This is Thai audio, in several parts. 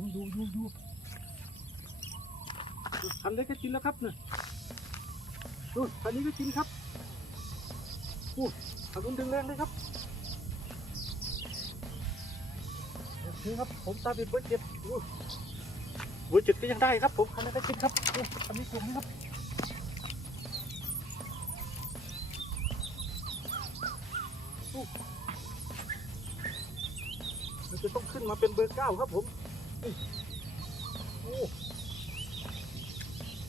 ผมดูดูดูคันเล็กก็กินแล้วครับเนี่ยดูคันนี้ก็กินครับอู้คันนู้นดึงแรงเลยครับโอเคครับ ผมตาเป็นเบอร์เจ็ดอู้เบอร์เจ็ดก็ยังได้ครับ ผมคันนั้ก็กินครับอู้คันนี้สูงนะครับจะต้องขึ้นมาเป็นเบอร์เก้าครับผม โ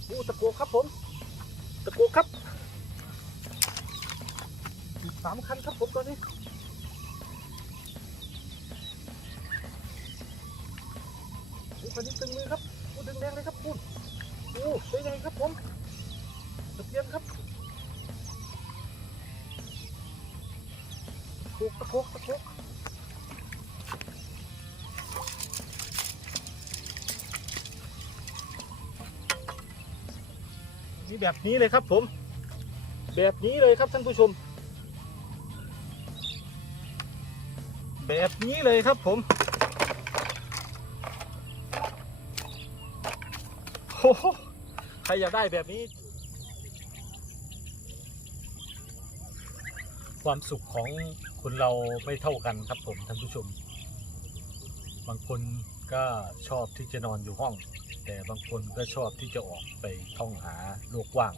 อ้ตะโกครับผม ตะโกครับสามคันครับ มีแบบนี้เลยครับผม แบบนี้เลยครับท่านผู้ชม แบบนี้เลยครับผมโอ้โหใครอยากได้แบบนี้ ความสุขของคนเราไม่เท่ากันครับผมท่านผู้ชม บางคนก็ชอบที่จะนอนอยู่ห้อง แต่บางคนก็ชอบที่จะออกไปท่องหาโลกกว้าง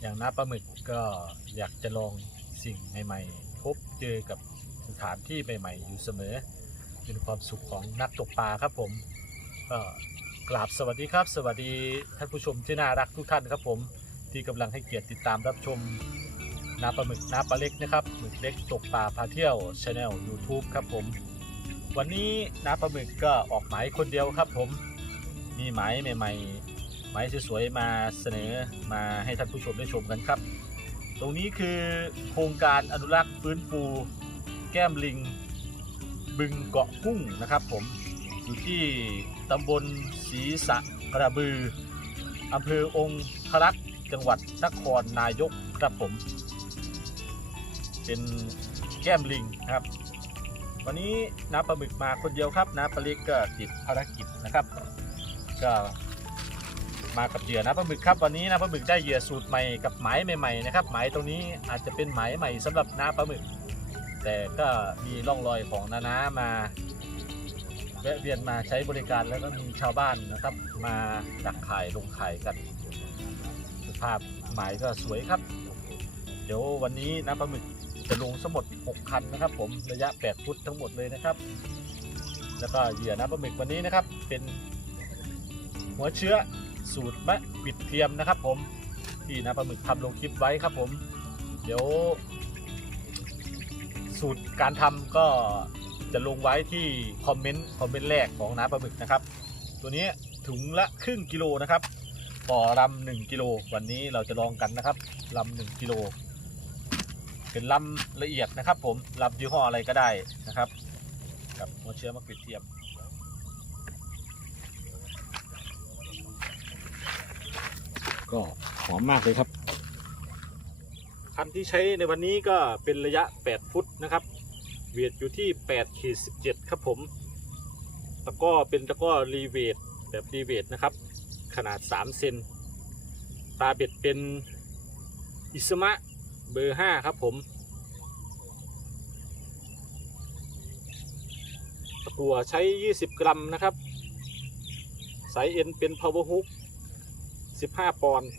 อย่างน้าปลาหมึกก็อยากจะลองสิ่งใหม่ๆ พบเจอกับสถานที่ใหม่ๆ อยู่เสมอ เป็นความสุขของนักตกปลาครับผมก็กราบสวัสดีครับ สวัสดีท่านผู้ชมที่น่ารักทุกท่านครับผมที่กำลังให้เกียรติติดตามรับชมน้าปลาหมึกน้าปลาเล็กนะครับหมึกเล็กตกปลาพาเที่ยวช anel YouTube ครับผม วันนี้น้าปลาหมึกก็ออกหมายคนเดียวครับผม มีหมายใหม่ๆหมายสวยๆมาเสนอมาให้ท่านผู้ชมได้ชมกันครับ ตรงนี้คือโครงการอนุรักษ์ฟื้นฟู แก้มลิง บึงเกาะกุ้งนะครับ ผมอยู่ที่ตำบลศรีสะกระบืออำเภอองค์ครักษ์จังหวัดนครนายกครับผม เป็นแก้มลิงครับ วันนี้น้าปลาหมึกมาคนเดียวครับน้าปลาเล็กก็ติดภารกิจนะครับ ก็มากับเหยื่อน้าปลาหมึกครับวันนี้น้าปลาหมึกได้เหยื่อสูตรใหม่กับหมายใหม่ๆนะครับหมายตรงนี้อาจจะเป็นหมายใหม่สำหรับน้าปลาหมึก แต่ก็มีร่องรอยของนานามาแวะเวียนมาใช้บริการแล้วก็มีชาวบ้านนะครับ มาดักขายลงขายกันสภาพหมายก็สวยครับ เดี๋ยววันนี้น้ำปลาหมึกจะลงทั้งหมด6คันนะครับ ผมระยะ 8 ฟุตทั้งหมดเลยนะครับ แล้วก็เหยื่อน้ำปลาหมึกวันนี้นะครับเป็น หัวเชื้อสูตรมะปิดเทียมนะครับ ผมที่น้ำปลาหมึกทำลงคลิปไว้ครับ ผม เดี๋ยว สูตรการทำก็จะลงไว้ที่คอมเมนต์คอมเมนต์แรกของน้ำปลาหมึกนะครับ ตัวนี้ถุงละครึ่งกิโลนะครับต่อลำหนึ่งกิโลวันนี้เราจะลองกันนะครับลำหนึ่งกิโลเป็นลำละเอียดนะครับ ผมลำยี่ห้ออะไรก็ได้นะครับ กับหัวเชื้อมะกรูดเทียม ก็หอมมากเลยครับคันที่ใช้ในวันนี้ก็เป็นระยะ 8 ฟุตนะครับ เวียดอยู่ที่8ขีด17 ครับผม ตะก้อเป็นตะก้อรีเวทแบบรีเวทนะครับ ขนาด 3 เซน ตาเบ็ดเป็นอิสมะเบอร์ 5 ครับผม ตะกัวใช้ 20 กรัมนะครับ สายเอ็นเป็น power hook 15ปอนด์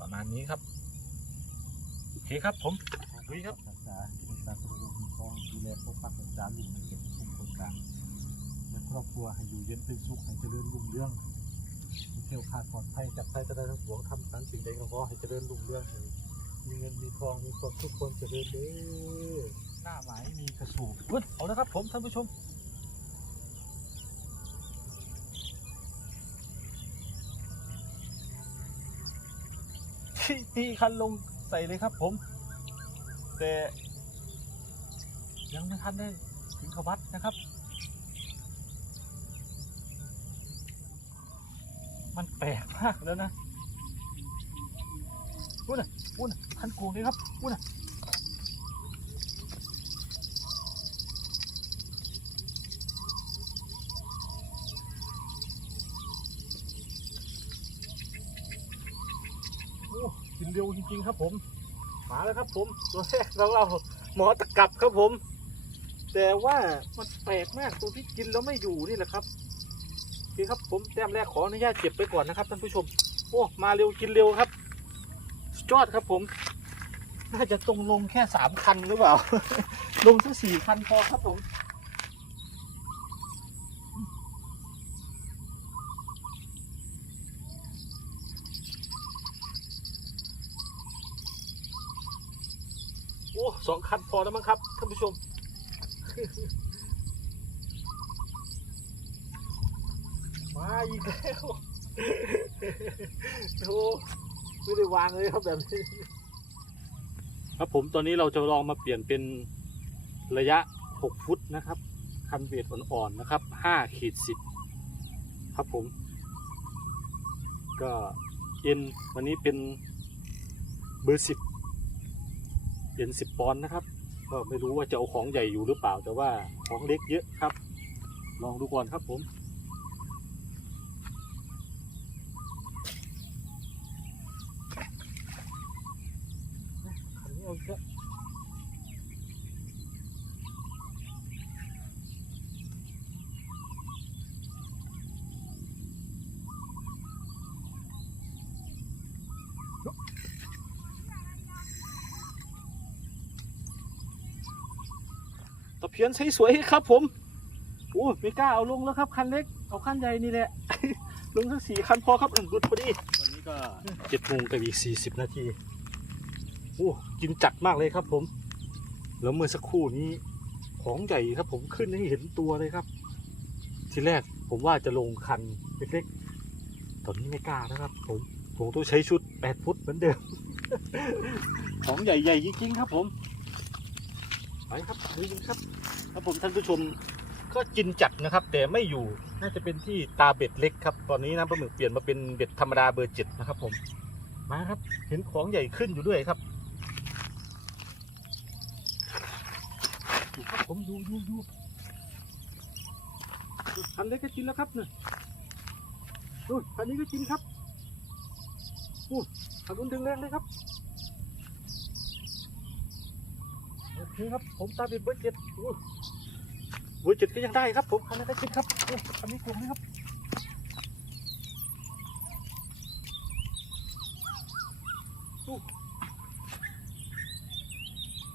ประมาณนี้ครับ โอเคครับผมลุยครับรักษารักษาครอบครัวคุ้มครองดูแลปกปักรักษาลูกในเก็บคุ้มคนกลางและครอบครัวให้อยู่เย็นเป็นสุขให้เจริญรุ่งเรืองให้เที่ยวขาดปลอดภัยจากภัยตะไดทั้งปวงทำทั้งสิ่งใดก็ขอให้เจริญรุ่งเรืองให้มีเงินมีทองมีความทุกคนเจริญเด้อหน้าหมายมีกระสูบเฮ้ยเอาละครับผมท่านผู้ชม ตีคันลงใส่เลยครับผม แต่ ยังไม่ทันได้ถึงขวัดนะครับ มันแปลกมากแล้วนะพูดนะพูดนะทันกูเลยครับพูดนะ นเร็วจริงๆครับผม มาแล้วครับผมตัวแรกของเราหมอตะกับครับผม แต่ว่ามันแปลกมากตรงที่กินแล้วไม่อยู่นี่แหละครับโอครับผมแต้มแรกขออนุญาตเก็บไปก่อนนะครับท่านผู้ชม โอ้มาเร็วกินเร็วครับสุดยอดครับผม น่าจะตรงลงแค่สามคันหรือเปล่า ลงแค่สี่คันพอครับผม สองคันพอแล้วมั้งครับท่านผู้ชม มาอีกแล้วโอ้ไม่ได้วางเลยครับแบบนี้ครับผมตอนนี้เราจะลองมาเปลี่ยนเป็นระยะ 6 ฟุตนะครับคันเวทอ่อนๆนะครับ5ขีด10 ครับผม ก็เอ็นวันนี้เป็นเบอร์ 10 เย็นสิบปอนด์นะครับ ก็ไม่รู้ว่าจะเอาของใหญ่อยู่หรือเปล่า แต่ว่าของเล็กเยอะครับ ลองดูก่อนครับผม คันนี้เอาเยอะตะเพียนใช้สวยครับ ผมโอ้ไม่กล้าเอาลงแล้วครับคันเล็กเอาคันใหญ่นี่แหละ ลงสักสี่คันพอครับอืมรุดพอดีตอนนี้ก็เจ็ดโมงกับอีกสี่สิบนาทีโอ้กินจัดมากเลยครับ ผม แล้วเมื่อสักครู่นี้ของใหญ่ครับ ผมขึ้นให้เห็นตัวเลยครับ ทีแรกผมว่าจะลงคันเล็กๆตอนนี้ไม่กล้านะครับ ผมผมต้องใช้ชุด8ฟุตเหมือนเดิม ของใหญ่ๆจริงๆครับ ผม ไปครับลุยครับครับผมท่านผู้ชมก็กินจัดนะครับ แต่ไม่อยู่น่าจะเป็นที่ตาเบ็ดเล็กครับ ตอนนี้น้ำปลาหมึกเปลี่ยนมาเป็นเบ็ดธรรมดาเบอร์เจ็ดนะครับผมมาครับ เห็นของใหญ่ขึ้นอยู่ด้วยครับดูครับผมดูดูดูคันเล็กก็กินแล้วครับเนี่ยดูคันนี้ก็กินครับอู้คันนู้นดึงแรงเลยครับ โอเครับผมตาเป็นเบอร์เจ็ดเบอร์เจ็ดก็ยังได้ครับผมคันนี้ก็กินครับอันนี้กลมเลยครับ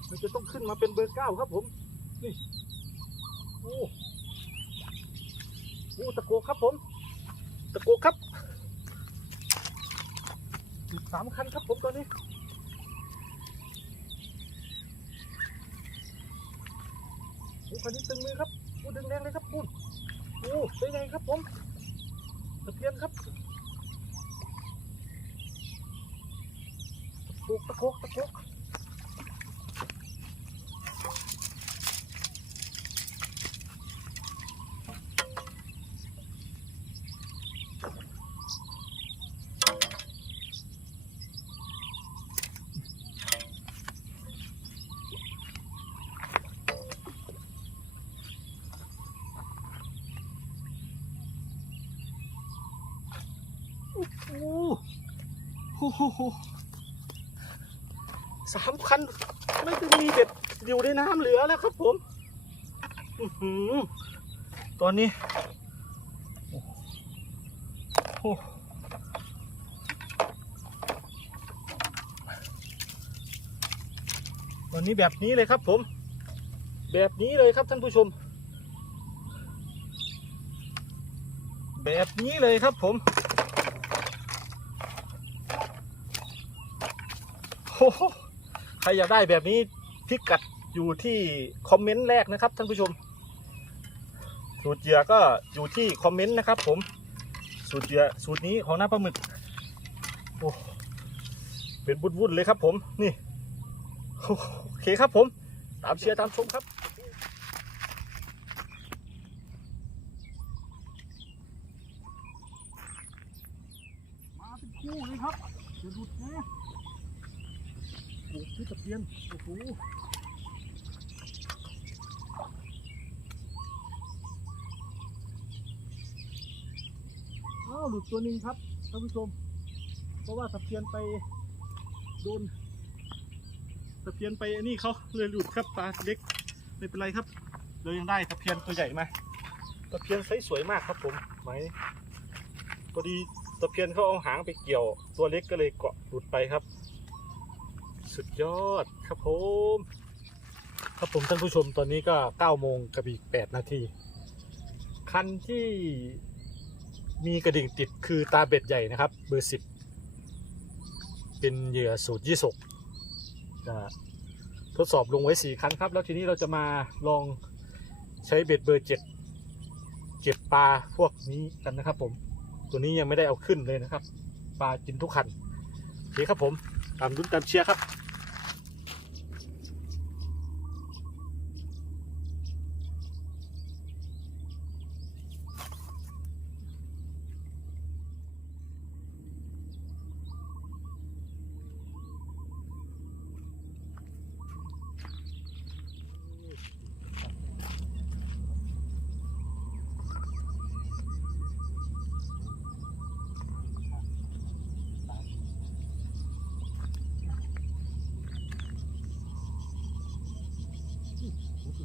มันจะต้องขึ้นมาเป็นเบอร์เก้าครับผมนี่โอ้โอ้ตะโกครับผม ตะโกครับอีกสามคันครับผมตอนนี้ โอ้ คันนี้ตึงมือครับพูดดึงแรงเลยครับพูดโอ้เป็นไงครับผมตะเพียนครับตะโกกตะโกกตะโกก สามคัน ไม่ได้มีเบ็ดอยู่ในน้ำเหลือแล้วครับผมตอนนี้โอ้โหตอนนี้แบบนี้เลยครับผม แบบนี้เลยครับท่านผู้ชม แบบนี้เลยครับผม โอ้โห ใครอยากได้แบบนี้พิกัดอยู่ที่คอมเมนต์แรกนะครับท่านผู้ชม สูตรเหยื่อก็อยู่ที่คอมเมนต์นะครับ ผมสูตรเหยื่อสูตรนี้ของน้าปลาหมึกโอ้เป็นวุ่นๆเลยครับ ผมนี่โอเคครับผมตามเชียร์ตามชมครับมาเป็นคู่เลยครับจะหลุด นะโอ้พี่ตะเพียนโอ้โหอ้าวหลุดตัวนึงครับท่านผู้ชม เพราะว่าตะเพียนไปโดนตะเพียนไปอันนี้เขาเลยหลุดครับปลาเล็กไม่เป็นไรครับเรายังได้ตะเพียนตัวใหญ่มาตะเพียนไซส์สวยมากครับผมไหมพอดีตะเพียนเขาเอาหางไปเกี่ยว ตัวเล็กก็เลยเกาะหลุดไปครับ สุดยอดครับผมครับผมท่านผู้ชมตอนนี้ก็9โมงกับอีก 8 นาที คันที่มีกระดิ่งติดคือตาเบ็ดใหญ่นะครับ เบอร์ 10 เป็นเหยื่อสูตรยี่สกจะทดสอบลงไว้ 4 คันครับ แล้วทีนี้เราจะมาลองใช้เบ็ดเบอร์ 7 เก็บปลาพวกนี้กันนะครับผม ตัวนี้ยังไม่ได้เอาขึ้นเลยนะครับ ปลากินทุกคันโอเคครับผม ตามดุนตามเชียร์ครับ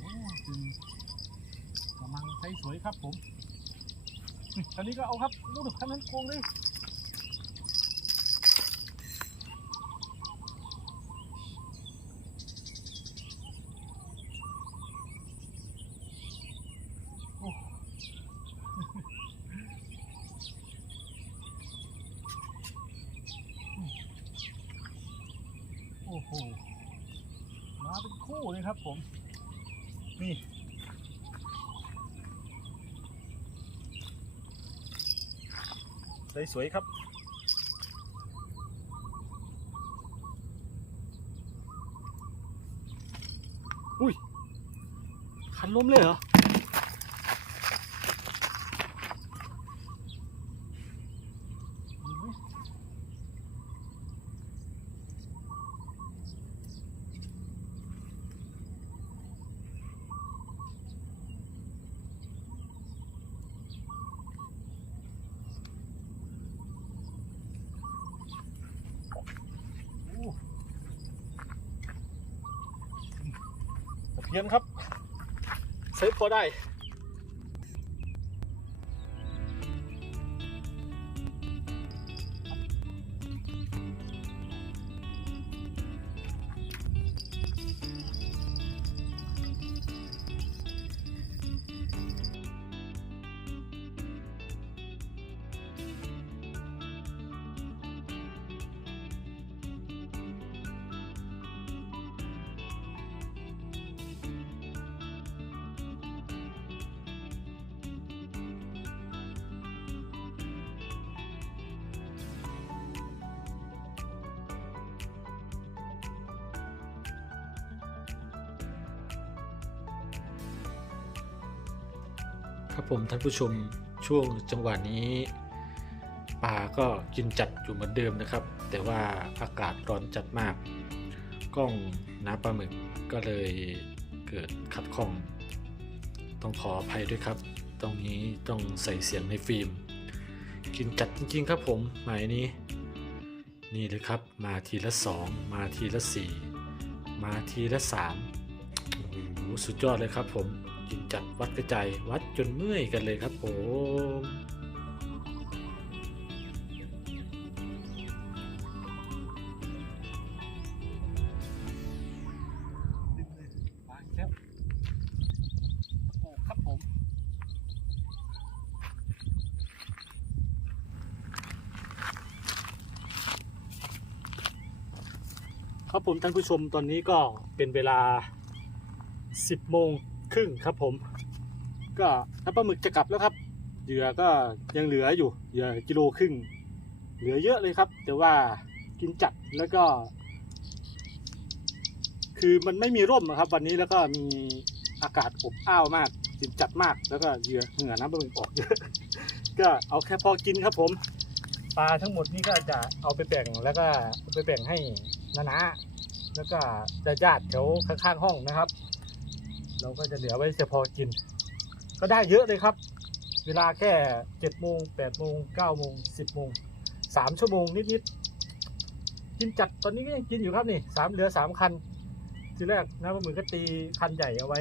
โอ้เป็นกำลังใช้ส วยครับผมคันนี้ก็เอาครับดูดิคันนั้นโกงเลยโอ้โห มาเป็นคู่เลยครับผม นี่ สวยๆครับ อุ้ยคันล้มเลยเหรอ มีไหมโอ้ตะ เพียนครับเซฟพอได้ ครับผมท่านผู้ชมช่วงจังหวะนี้ปลาก็กินจัดอยู่เหมือนเดิมนะครับ แต่ว่าอากาศร้อนจัดมาก กล้องน้ำปลาหมึกก็เลยเกิดขัดข้อง ต้องขออภัยด้วยครับ ตรงนี้ต้องใส่เสียงในฟิล์ม กินจัดจริงๆครับผมหมายนี้ นี่เลยครับมาทีละสองมาทีละสี่มาทีละสามโอ้โหสุดยอดเลยครับผม กินจัดวัดกระจายวัดจนเมื่อยกันเลยครับผมมาอีกแล้วโอ้ครับผมครับผมท่านผู้ชมตอนนี้ก็เป็นเวลา 10 โมง ครึ่งครับผม ก็น้ำปลาหมึกจะกลับแล้วครับเหยื่อก็ยังเหลืออยู่เหยื่อกิโลครึ่ง เหลือเยอะเลยครับ แต่ว่ากินจัดแล้วก็ คือมันไม่มีร่มอะครับ วันนี้แล้วก็มีอากาศอบอ้าวมากกินจัดมากแล้วก็เหยื่อเหงื่อน้ำปลาหมันออกเยอะก็เอาแค่พอกินครับผมปลาทั้งหมดนี่ก็จะเอาไปแบ่งแล้วก็ไปแบ่งให้นานาแล้วก็จะญาติแถวข้างๆห้องนะครับ เราก็จะเหลือไว้เฉพาะกิน ก็ได้เยอะเลยครับ เวลาแค่เจ็ดโมงแปดโมงเก้าโมงสิบโมงสามชั่วโมงนิดๆกินจัดตอนนี้ก็ยังกินอยู่ครับนี่สามเหลือสามคัน ทีแรกนะมึกก็ตีคันใหญ่เอาไว้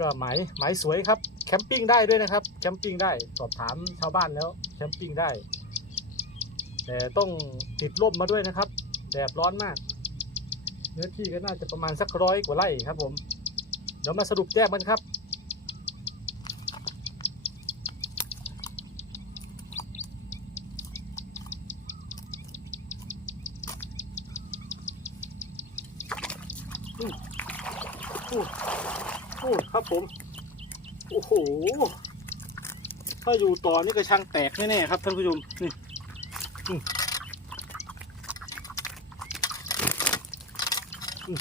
ก็หมายหมายสวยครับ แคมปิ้งได้ด้วยนะครับ แคมปิ้งได้สอบถามชาวบ้านแล้วแคมปิ้งได้แต่ต้องติดร่มมาด้วยนะครับ แดดร้อนมาก เนื้อที่ก็น่าจะประมาณสักร้อยกว่าไร่ครับผม เดี๋ยวมาสรุปแยกมันครับอู้อู้อู้ครับผม โอ้โห ถ้าอยู่ต่อนี่ก็ช่างแตกแน่ๆครับท่านผู้ชม นี่อืมอืม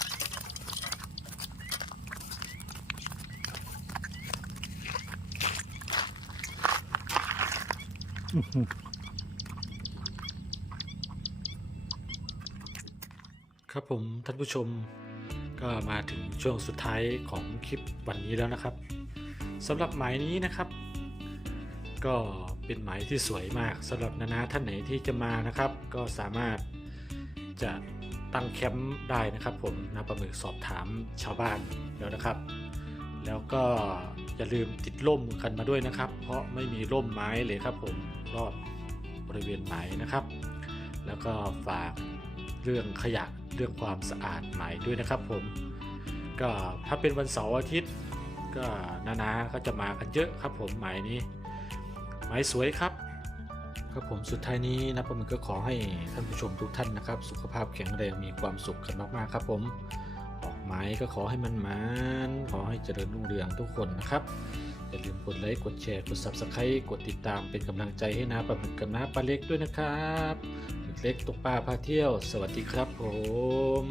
อื้อหือ ครับผมท่านผู้ชมก็มาถึงช่วงสุดท้ายของคลิปวันนี้แล้วนะครับสำหรับหมายนี้นะครับ ก็เป็นหมายที่สวยมากสำหรับนานาท่านไหนที่จะมานะครับ ก็สามารถจะตั้งแคมป์ได้นะครับ ผมนาประมึกสอบถามชาวบ้านแล้วนะครับ แล้วก็อย่าลืมติดร่มกันมาด้วยนะครับ เพราะไม่มีร่มไม้เลยครับผม รอบบริเวณหมนะครับ แล้วก็ฝากเรื่องขยะเรื่องความสะอาดหมด้วยนะครับผมก็ถ้าเป็นวันเสาร์อาทิตย์ก็นานาก็จะมากันเยอะครับผมหมนี้หมสวยครับครับผมสุดท้ายนี้นะผมก็ขอให้ท่านผู้ชมทุกท่านนะครับ สุขภาพแข็งแรงมีความสุขกันมากๆครับผมออกหมายก็ขอให้มันมันขอให้เจริญรุ่งเรืองทุกคนนะครับ อย่าลืมกดไลค์ กดแชร์ กด subscribe กดติดตามเป็นกำลังใจให้นะปลาหมึกกับน้าปลาเล็กด้วยนะครับ เล็กตกปลาพาเที่ยว สวัสดีครับผม